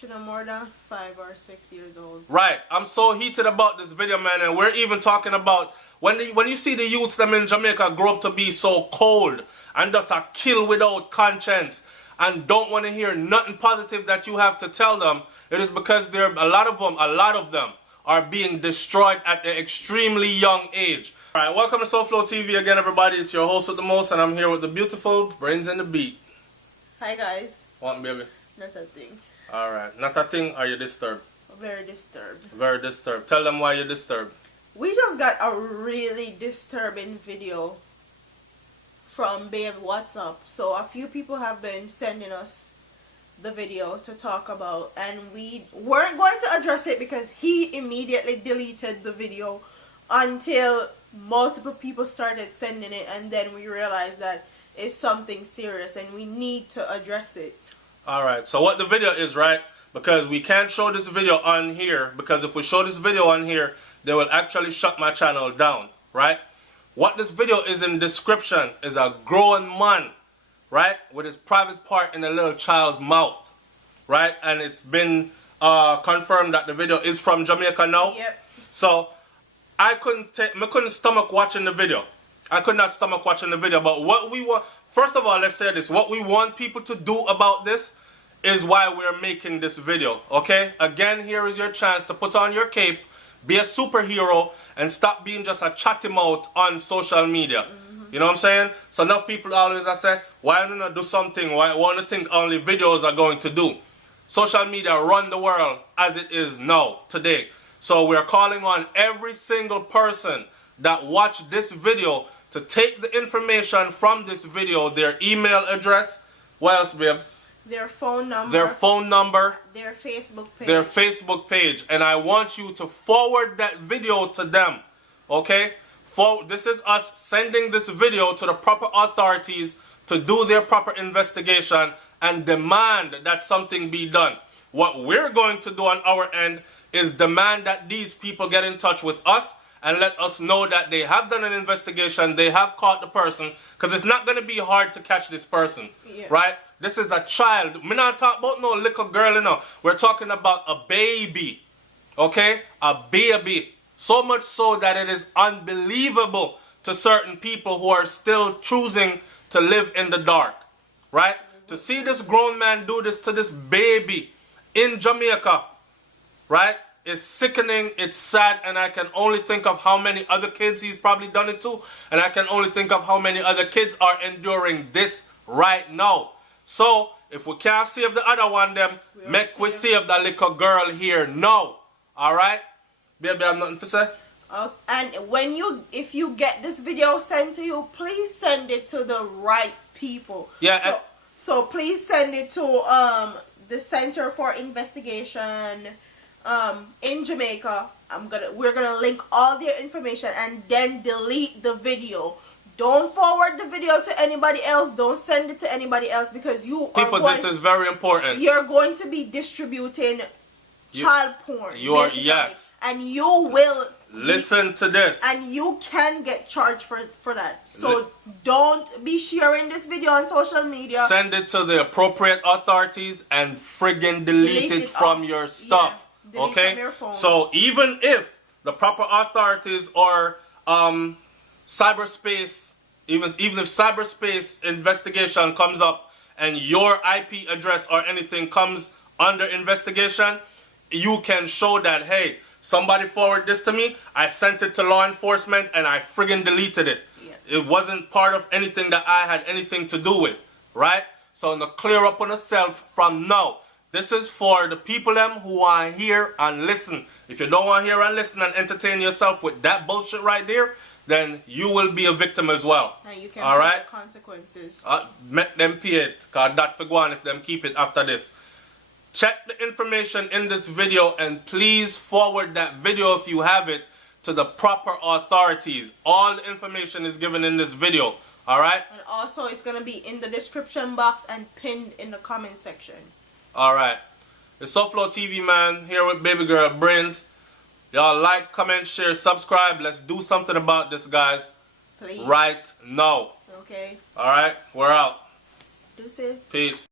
Should have more than 5 or 6 years old. Right. I'm so heated about this video, man, and we're even talking about when you see the youths them in Jamaica grow up to be so cold and just a kill without conscience and don't want to hear nothing positive that you have to tell them, it is because a lot of them are being destroyed at an extremely young age. Alright, welcome to SoFlo TV again, everybody. It's your host with the most, and I'm here with the beautiful Brains and the Beat. Hi guys. What, baby? Not a thing. Alright, not a thing. Are you disturbed? Very disturbed. Very disturbed. Tell them why you're disturbed. We just got a really disturbing video from Babe WhatsApp. So a few people have been sending us the video to talk about, and we weren't going to address it because he immediately deleted the video until multiple people started sending it, and then we realized that it's something serious and we need to address it. Alright, so what the video is, right? Because we can't show this video on here, because if we show this video on here, they will actually shut my channel down, right? What this video is in description is a grown man, right, with his private part in a little child's mouth, right? And it's been confirmed that the video is from Jamaica now. Yep. So I couldn't stomach watching the video. I could not stomach watching the video. But what we want, first of all, let's say this. What we want people to do about this is why we're making this video, okay? Again, here is your chance to put on your cape, be a superhero, and stop being just a chatty mouth on social media. You know what I'm saying? So enough people always say, why don't you do something? Why want to think only videos are going to do? Social media run the world as it is now, today. So we're calling on every single person that watched this video to take the information from this video, their email address, what else, babe? Their phone number. Their Facebook page. Their Facebook page. And I want you to forward that video to them. Okay? This is us sending this video to the proper authorities to do their proper investigation and demand that something be done. What we're going to do on our end is demand that these people get in touch with us and let us know that they have done an investigation, they have caught the person, because it's not going to be hard to catch this person, right? This is a child. We're not talking about no little girl, you know. We're talking about a baby, okay? A baby. So much so that it is unbelievable to certain people who are still choosing to live in the dark, right? To see this grown man do this to this baby in Jamaica, right? It's sickening, it's sad, and I can only think of how many other kids he's probably done it to, and I can only think of how many other kids are enduring this right now. So, if we can't save the other one, make we save the little girl here now. Alright? Baby, I have nothing to say. And if you get this video sent to you, please send it to the right people. Yeah. So please send it to the Center for Investigation in Jamaica. We're gonna link all their information and then delete the video. Don't forward the video to anybody else. Don't send it to anybody else, because this is very important. You're going to be distributing child porn. Yes. And you will listen to this. And you can get charged for that. So don't be sharing this video on social media. Send it to the appropriate authorities and friggin' delete it from your stuff. Yeah, okay? From your phone. So even if the proper authorities or cyberspace, even if cyberspace investigation comes up and your IP address or anything comes under investigation, you can show that, hey, somebody forwarded this to me, I sent it to law enforcement, and I friggin' deleted it. Yeah. It wasn't part of anything that I had anything to do with, right? So to clear up on yourself from now. This is for the people who want to hear and listen. If you don't want to hear and listen and entertain yourself with that bullshit right there, then you will be a victim as well. And you can pay the consequences. Make them pay it, because that for go on if them keep it after this. Check the information in this video and please forward that video if you have it to the proper authorities. All the information is given in this video. Alright? And also it's going to be in the description box and pinned in the comment section. Alright. It's SoFlo TV, man. Here with baby girl Brains. Y'all like, comment, share, subscribe. Let's do something about this, guys. Please. Right now. Okay. Alright? We're out. Deuces. Peace.